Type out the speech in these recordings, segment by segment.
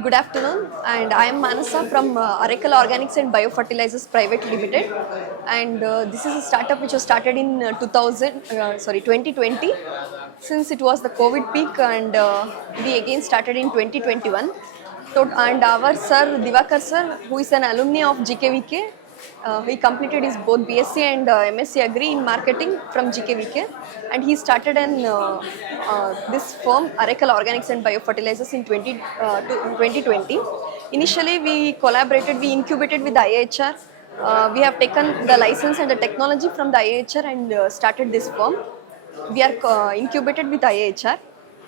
Good afternoon, and I am Manasa from Aracle Organics and Biofertilizers Private Limited, and this is a startup which was started in 2020, since it was the COVID peak, and we again started in 2021. And our sir Divakar sir, who is an alumni of GKVK, he completed his both BSc and MSc Agri in marketing from GKVK, and he started this firm Aracle Organics and Biofertilizers in 2020. Initially, we collaborated, we incubated with the IHR. We have taken the license and the technology from the IHR and started this firm. We are incubated with IHR,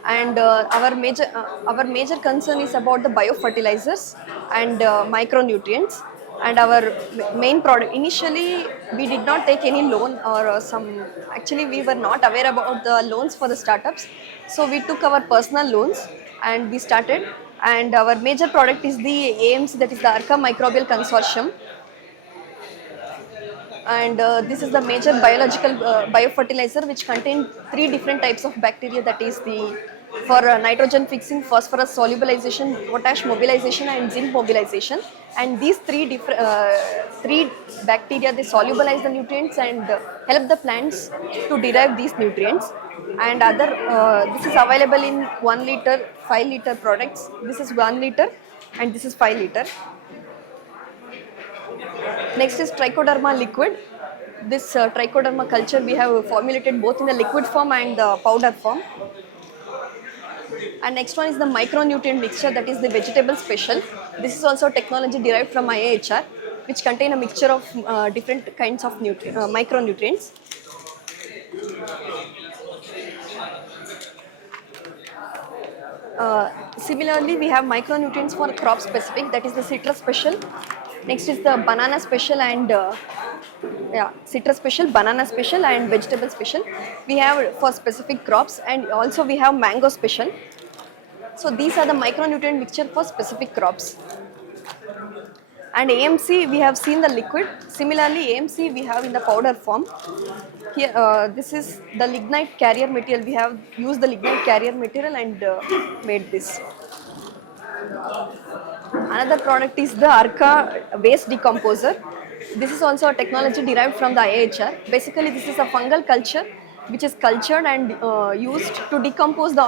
and our major concern is about the biofertilizers and micronutrients. And our main product, initially we did not take any loan or actually we were not aware about the loans for the startups, so we took our personal loans and we started. And our major product is the AMC, that is the Arca Microbial Consortium, and this is the major biological biofertilizer which contain three different types of bacteria, that is the for nitrogen fixing, phosphorus solubilization, potash mobilization and zinc mobilization. And these three bacteria, they solubilize the nutrients and help the plants to derive these nutrients. And this is available in 1 liter, 5 liter products. This is 1 liter and this is 5 liter. Next is trichoderma liquid. This trichoderma culture we have formulated both in the liquid form and the powder form. And next one is the micronutrient mixture, that is the vegetable special. This is also technology derived from IHR, which contain a mixture of different kinds of micronutrients. Similarly, we have micronutrients for crop specific, that is the citrus special. Next is the banana special and citrus special, banana special and vegetable special. We have for specific crops, and also we have mango special. So these are the micronutrient mixture for specific crops. And AMC, we have seen the liquid. Similarly, AMC we have in the powder form. Here, this is the lignite carrier material. We have used the lignite carrier material and made this. Another product is the Arca waste decomposer. This is also a technology derived from the IHR. Basically, this is a fungal culture which is cultured and used to decompose the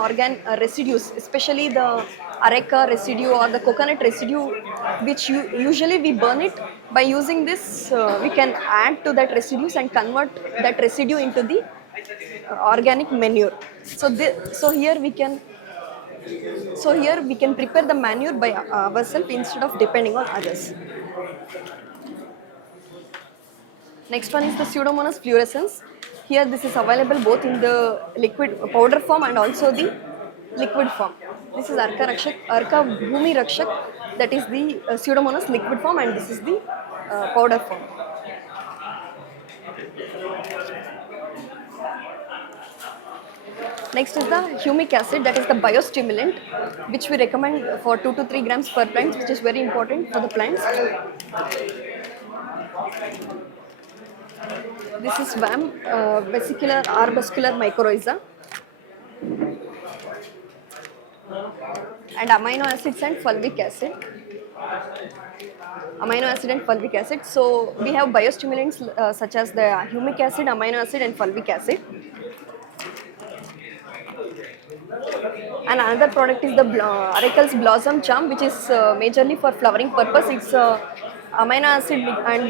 residues, especially the areca residue or the coconut residue, which usually we burn it. By using this, we can add to that residues and convert that residue into the organic manure. So here we can prepare the manure by ourselves instead of depending on others. Next one is the Pseudomonas fluorescens. Here this is available both in the liquid powder form and also the liquid form. This is Arca Bhumi Rakshak, that is the Pseudomonas liquid form, and this is the powder form. Next is the humic acid, that is the biostimulant, which we recommend for 2 to 3 grams per plant, which is very important for the plants. This is VAM, vesicular arbuscular mycorrhiza, and amino acids and fulvic acid. So we have biostimulants such as the humic acid, amino acid and fulvic acid. And another product is the Aracle's Blossom Charm, which is majorly for flowering purpose. It's amino acid and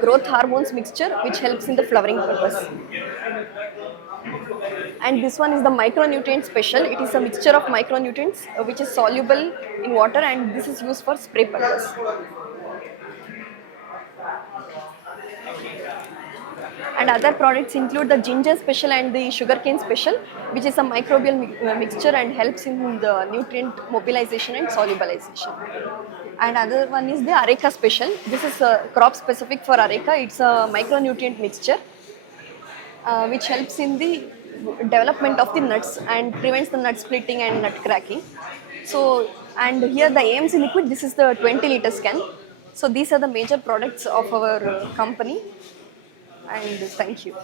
growth hormones mixture, which helps in the flowering purpose. And this one is the micronutrient special. It is a mixture of micronutrients which is soluble in water, and this is used for spray purpose. And other products include the ginger special and the sugarcane special, which is a microbial mixture and helps in the nutrient mobilization and solubilization. And other one is the Areca special. This is crop specific for Areca. It's a micronutrient mixture which helps in the development of the nuts and prevents the nut splitting and nut cracking. So, and here the AMC liquid, this is the 20 liters can. So these are the major products of our company, and thank you.